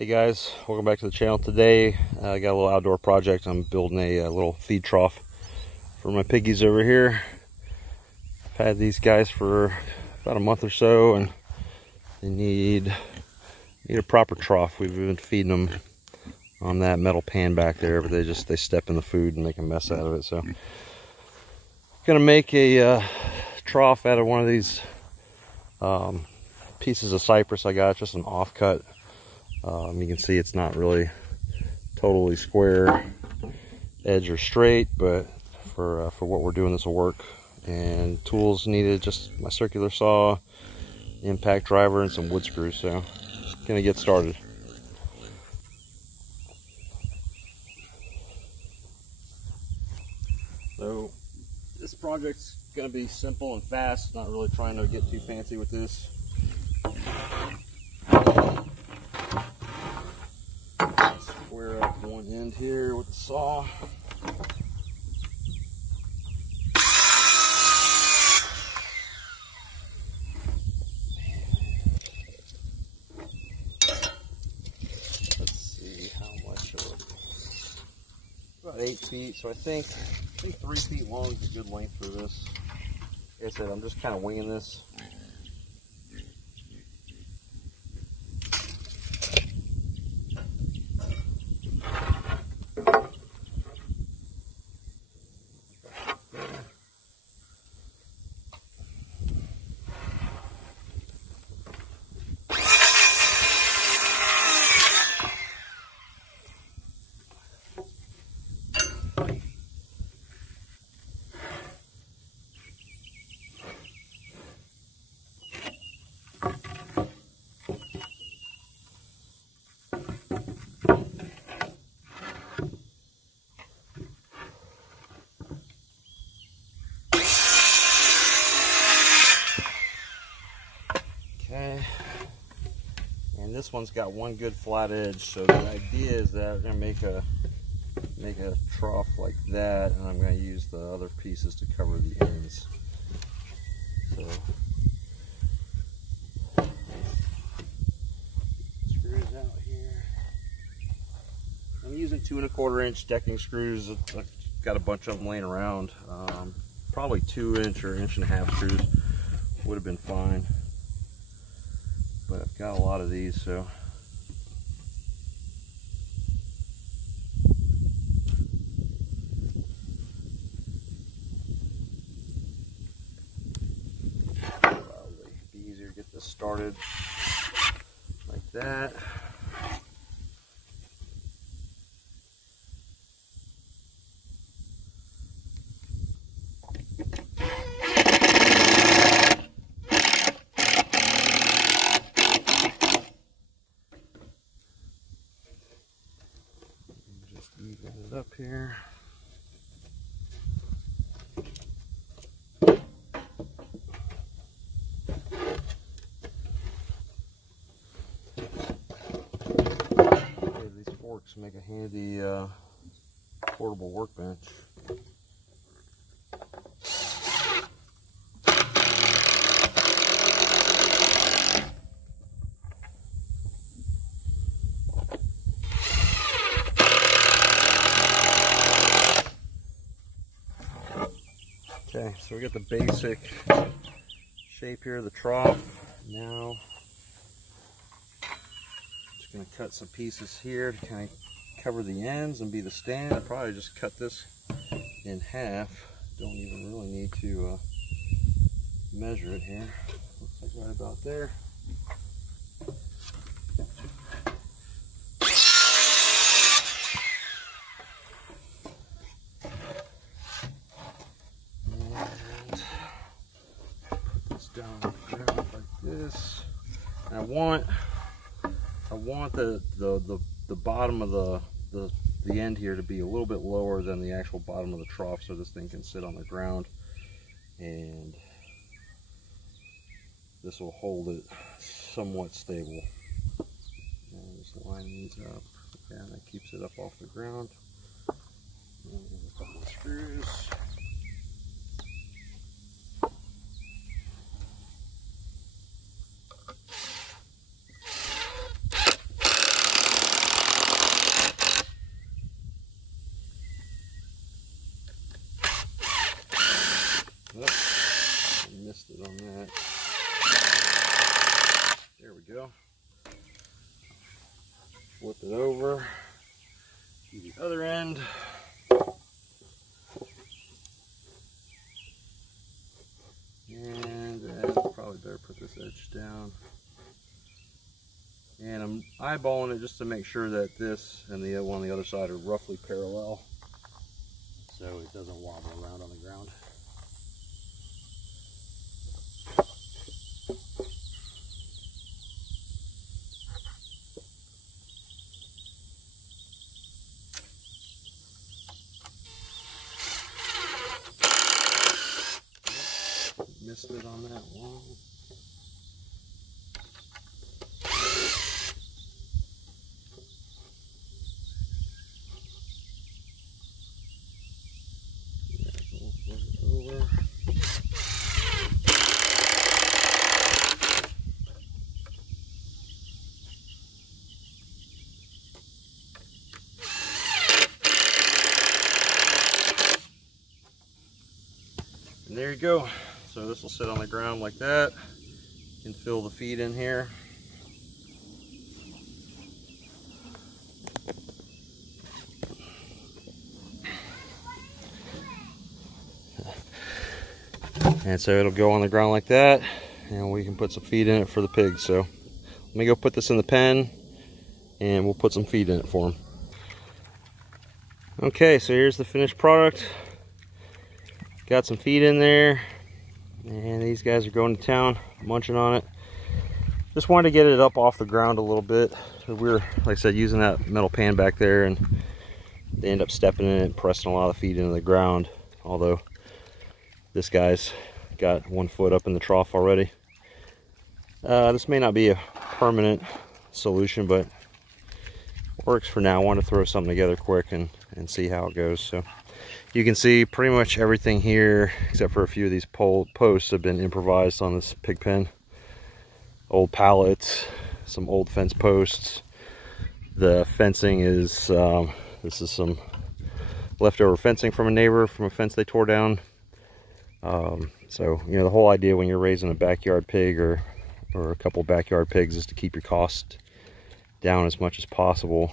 Hey guys, welcome back to the channel. Today I got a little outdoor project. I'm building a little feed trough for my piggies over here. I've had these guys for about a month or so, and they need a proper trough. We've been feeding them on that metal pan back there, but they step in the food and make a mess out of it. So I'm gonna make a trough out of one of these pieces of cypress I got, just an offcut. You can see it's not really totally square edge or straight, but for what we're doing, this will work. And tools needed: just my circular saw, impact driver, and some wood screws. So gonna get started. So this project's gonna be simple and fast, not really trying to get too fancy with this. Square up one end here with the saw. Let's see how much of it. About 8 feet, so I think 3 feet long is a good length for this. Like I said, I'm just kind of winging this. Okay, and this one's got one good flat edge, so the idea is that I'm going to make a trough like that, and I'm going to use the other pieces to cover the ends. So screws out here. I'm using 2 1/4 inch decking screws. I've got a bunch of them laying around. Probably 2 inch or 1.5 inch screws would have been fine. But I've got a lot of these, so probably be easier to get this started like that. Even it up here. Okay, these forks make a handy portable workbench. Okay, so we got the basic shape here of the trough. Now, just going to cut some pieces here to kind of cover the ends and be the stand. I'll probably just cut this in half. Don't even really need to measure it here. Looks like right about there. Down like this. And I want the bottom of the end here to be a little bit lower than the actual bottom of the trough, so this thing can sit on the ground, and this will hold it somewhat stable. And just line these up, and that keeps it up off the ground. And a couple of screws. Flip it over to the other end. And then probably better put this edge down. And I'm eyeballing it just to make sure that this and the one on the other side are roughly parallel, so it doesn't wobble around on the ground. Missed it on that one. Over. And there you go. So this will sit on the ground like that. You can fill the feed in here. And so it'll go on the ground like that, and we can put some feed in it for the pigs. So let me go put this in the pen, and we'll put some feed in it for them. Okay, so here's the finished product. Got some feed in there, and these guys are going to town, munching on it. Just wanted to get it up off the ground a little bit. So we're, like I said, using that metal pan back there, and they end up stepping in it and pressing a lot of feed into the ground. Although this guy's got 1 foot up in the trough already. This may not be a permanent solution, but works for now. I want to throw something together quick and see how it goes. So you can see pretty much everything here, except for a few of these posts, have been improvised on this pig pen. Old pallets, some old fence posts. The fencing is, this is some leftover fencing from a neighbor, from a fence they tore down. So, you know, the whole idea when you're raising a backyard pig or a couple backyard pigs is to keep your cost down as much as possible.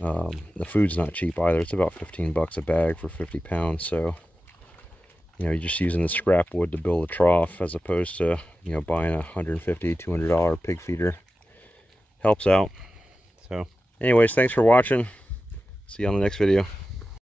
The food's not cheap either. It's about 15 bucks a bag for 50 pounds. So, you know, you're just using the scrap wood to build a trough as opposed to, you know, buying a $150, $200 pig feeder. Helps out. So anyways, thanks for watching. See you on the next video.